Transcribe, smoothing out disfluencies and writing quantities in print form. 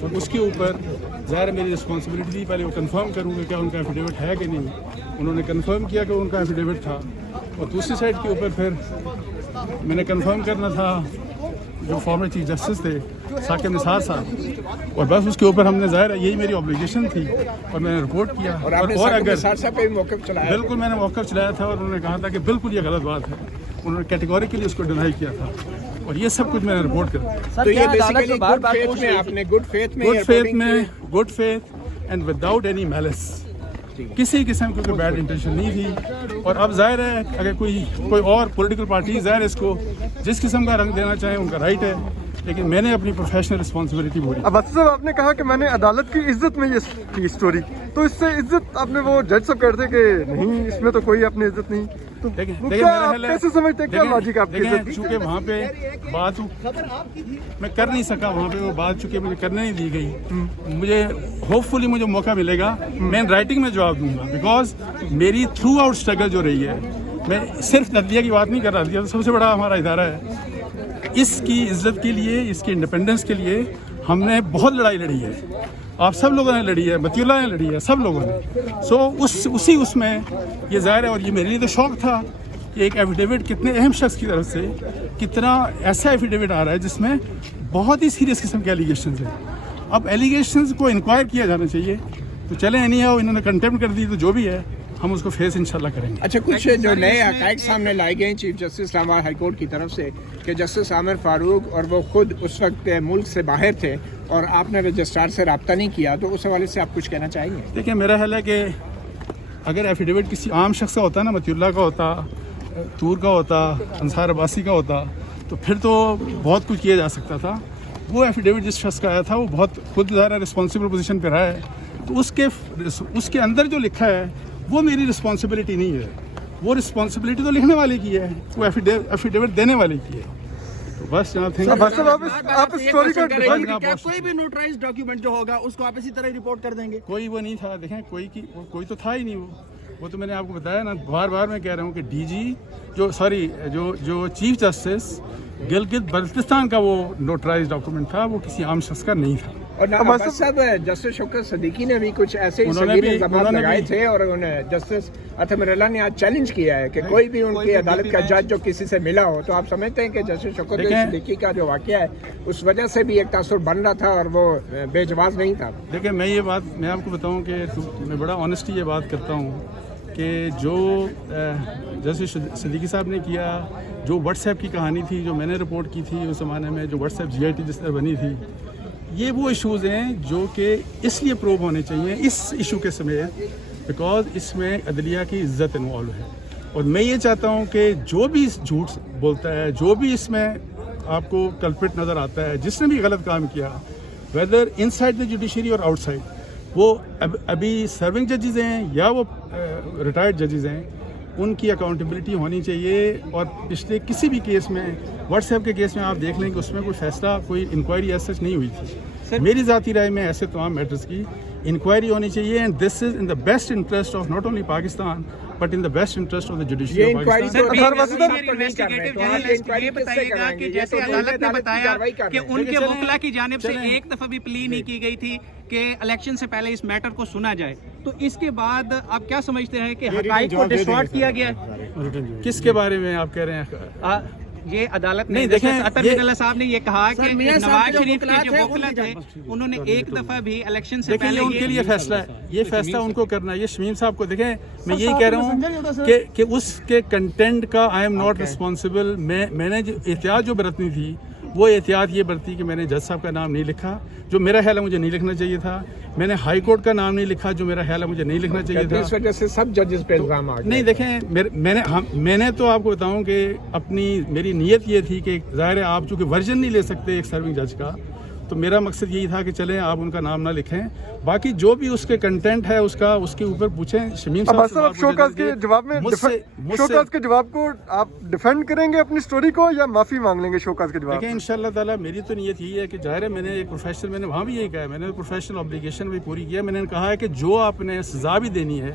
تو اس کے اوپر ظاہر میری رسپانسبلٹی تھی پہلے وہ کنفرم کروں کہ کیا ان کا ایفیڈیوٹ ہے کہ نہیں. انہوں نے کنفرم کیا کہ ان کا ایفیڈیوٹ تھا, اور دوسری سائڈ کے اوپر پھر میں نے کنفرم کرنا تھا جو فارمر چیف جسٹس تھے ثاقب نثار صاحب, اور بس اس کے اوپر ہم نے ظاہر ہے یہی میری اوبلیگیشن تھی اور میں نے رپورٹ کیا. اور اگر نثار صاحب پہ موقف چلایا؟ بالکل میں نے موقف چلایا تھا, اور انہوں نے کہا تھا کہ بالکل یہ غلط بات ہے. انہوں نے کیٹیگوریکلی اس کو ڈینائی کیا تھا, اور یہ سب کچھ میں نے رپورٹ کر. تو یہ basically good faith and without any malice, کسی قسم کی کوئی بیڈ انٹینشن نہیں تھی. اور اب ظاہر ہے اگر کوئی اور پولیٹیکل پارٹی ظاہر اس کو جس قسم کا رنگ دینا چاہیں ان کا رائٹ ہے, لیکن میں نے اپنی پروفیشنل رسپانسبلٹی بولی. اب صاحب آپ نے کہا کہ میں نے عدالت کی عزت میں یہ کی اسٹوری, تو اس سے عزت آپ نے وہ جج صاحب کہتے کہ نہیں اس میں تو کوئی اپنی عزت نہیں, تو کیسے سمجھتے ہیں کیا لاجک آپ کی عزت؟ چونکہ وہاں پہ بات میں کر نہیں سکا, وہاں پہ وہ بات چونکہ مجھے کرنے نہیں دی گئی. مجھے ہوپ فلی مجھے موقع ملے گا, میں رائٹنگ میں جواب دوں گا, بیکاز میری تھرو آؤٹ اسٹرگل جو رہی ہے, میں صرف عدلیہ کی بات نہیں کر رہا. عدلیہ تو سب سے بڑا ہمارا ادارہ ہے. اس کی عزت کے لیے, اس کی انڈیپینڈنس کے لیے ہم نے بہت لڑائی لڑی ہے. آپ سب لوگوں نے لڑی ہے, متی اللہ نے لڑی ہے, سب لوگوں نے. سو اس میں یہ ظاہر ہے, اور یہ میرے لیے تو شوق تھا کہ ایک ایفیڈیوٹ کتنے اہم شخص کی طرف سے کتنا ایسا ایفیڈیوٹ آ رہا ہے جس میں بہت ہی سیریس قسم کے ایلیگیشنز ہیں. اب ایلیگیشنز کو انکوائر کیا جانا چاہیے, تو چلیں نہیں ہے, انہوں نے کنٹیمپٹ کر دی, تو جو بھی ہے ہم اس کو فیس انشاءاللہ کریں گے. اچھا, کچھ جو نئے حقائق سامنے لائے گئے ہیں چیف جسٹس اسلام آباد ہائی کورٹ کی طرف سے کہ جسٹس عامر فاروق اور وہ خود اس وقت ملک سے باہر تھے اور آپ نے رجسٹرار سے رابطہ نہیں کیا, تو اس حوالے سے آپ کچھ کہنا چاہیں گے؟ دیکھیں, میرا خیال ہے کہ اگر ایفیڈیوٹ کسی عام شخص کا ہوتا نا, متی اللہ کا ہوتا, طور کا ہوتا, انصار عباسی کا ہوتا, تو پھر تو بہت کچھ کیا جا سکتا تھا. وہ ایفیڈیوٹ جس شخص کا آیا تھا وہ بہت خود ظاہر رسپانسبل پوزیشن پہ رہا ہے, تو اس کے اندر جو لکھا ہے وہ میری رسپانسبلٹی نہیں ہے. وہ رسپانسبلٹی تو لکھنے والے کی ہے, وہ ایفیڈیوٹ دینے والے کی ہے. تو بس جناب آپ اسٹوری کا کوئی بھی نوٹرائز ڈاکیومنٹ جو ہوگا اس کو آپ اسی طرح رپورٹ کر دیں گے؟ کوئی وہ نہیں تھا. دیکھیں, کوئی تو تھا ہی نہیں. وہ تو میں نے آپ کو بتایا نا, بار بار میں کہہ رہا ہوں کہ ڈی جی جو چیف جسٹس گلگت بلتستان کا وہ نوٹرائز ڈاکیومنٹ تھا, وہ کسی عام شخص کا نہیں تھا. اور صاحب جسٹس شوکت صدیقی نے بھی کچھ ایسے ہی سنگین الزامات لگائے تھے, اور جسٹس اطہر اللہ نے آج چیلنج کیا ہے کہ کوئی بھی ان کی عدالت کا جج جو کسی سے ملا ہو, تو آپ سمجھتے ہیں کہ جسٹس شوکت صدیقی کا جو واقعہ ہے اس وجہ سے بھی ایک تاثر بن رہا تھا اور وہ بے جواز نہیں تھا؟ دیکھیں, میں آپ کو بتاؤں کہ میں بڑا آنیسٹی یہ بات کرتا ہوں کہ جو جسٹس صدیقی صاحب نے کیا, جو واٹس ایپ کی کہانی تھی جو میں نے رپورٹ کی تھی اس زمانے میں, جو WhatsApp G I T جس طرح بنی تھی, یہ وہ ایشوز ہیں جو کہ اس لیے پروب ہونے چاہیے اس ایشو کے سمیت, بیکاز اس میں عدلیہ کی عزت انوالو ہے. اور میں یہ چاہتا ہوں کہ جو بھی جھوٹ بولتا ہے, جو بھی اس میں آپ کو کلپٹ نظر آتا ہے, جس نے بھی غلط کام کیا, weather in side the judiciary اور آؤٹ سائڈ, وہ ابھی سرونگ ججز ہیں یا وہ ریٹائرڈ ججز ہیں, ان کی اکاؤنٹیبلٹی ہونی چاہیے. اور پچھلے کسی بھی کیس میں, واٹس ایپ کے کیس میں آپ دیکھ لیں کہ اس میں کوئی فیصلہ, کوئی انکوائری ایز سچ نہیں ہوئی تھی. میری ذاتی رائے میں ایسے تمام میٹرز کی انکوائری ہونی چاہیے, and this is in the best interest of not only Pakistan but in the best interest of the judiciary of Pakistan. جیسے عدالت نے بتایا کہ ان کے وکلا کی جانب سے ایک دفعہ بھی پلی نہیں کی گئی تھی کہ الیکشن سے پہلے اس میٹر کو سنا جائے, تو اس کے بعد آپ کیا سمجھتے ہیں کہ حقائق کو ڈسٹارٹ کیا گیا ہے؟ کس کے بارے میں آپ کہہ رہے ہیں؟ یہ عدالت نے, اطہر اللہ صاحب نے یہ کہا کہ نواز شریف کے جو وکلا تھے انہوں نے ایک دفعہ بھی الیکشن سے پہلے, ان کے لیے فیصلہ ہے, یہ فیصلہ ان کو کرنا ہے. یہ شمیم صاحب کو دیکھیں, میں یہی کہہ رہا ہوں کہ اس کے کنٹینٹ کا آئی ایم ناٹ رسپانسبل. میں نے جو احتیاط جو برتنی تھی وہ احتیاط یہ برتی کہ میں نے جج صاحب کا نام نہیں لکھا, جو میرا خیال ہے مجھے نہیں لکھنا چاہیے تھا. میں نے ہائی کورٹ کا نام نہیں لکھا, جو میرا خیال ہے مجھے نہیں لکھنا چاہیے تھا. اس وجہ سے سب ججز پہ الزام آ گئے. نہیں دیکھیں, میں نے تو آپ کو بتاؤں کہ میری نیت یہ تھی کہ ظاہر ہے آپ چونکہ ورژن نہیں لے سکتے ایک سرونگ جج کا, تو میرا مقصد یہی تھا کہ چلیں آپ ان کا نام نہ لکھیں, باقی جو بھی اس کے کنٹینٹ ہے اس کے اوپر پوچھیں. شمیم صاحب شوکاز کے جواب کو آپ ڈیفینڈ کریں گے اپنی سٹوری کو, یا معافی مانگ لیں گے شوکاز کے جواب؟ دیکھیں, انشاءاللہ تعالیٰ میری تو نیت یہی ہے کہ ظاہر ہے میں نے ایک میں نے وہاں بھی یہی کہا ہے, میں نے پروفیشنل آبلیگیشن بھی پوری کیا. میں نے کہا ہے کہ جو آپ نے سزا بھی دینی ہے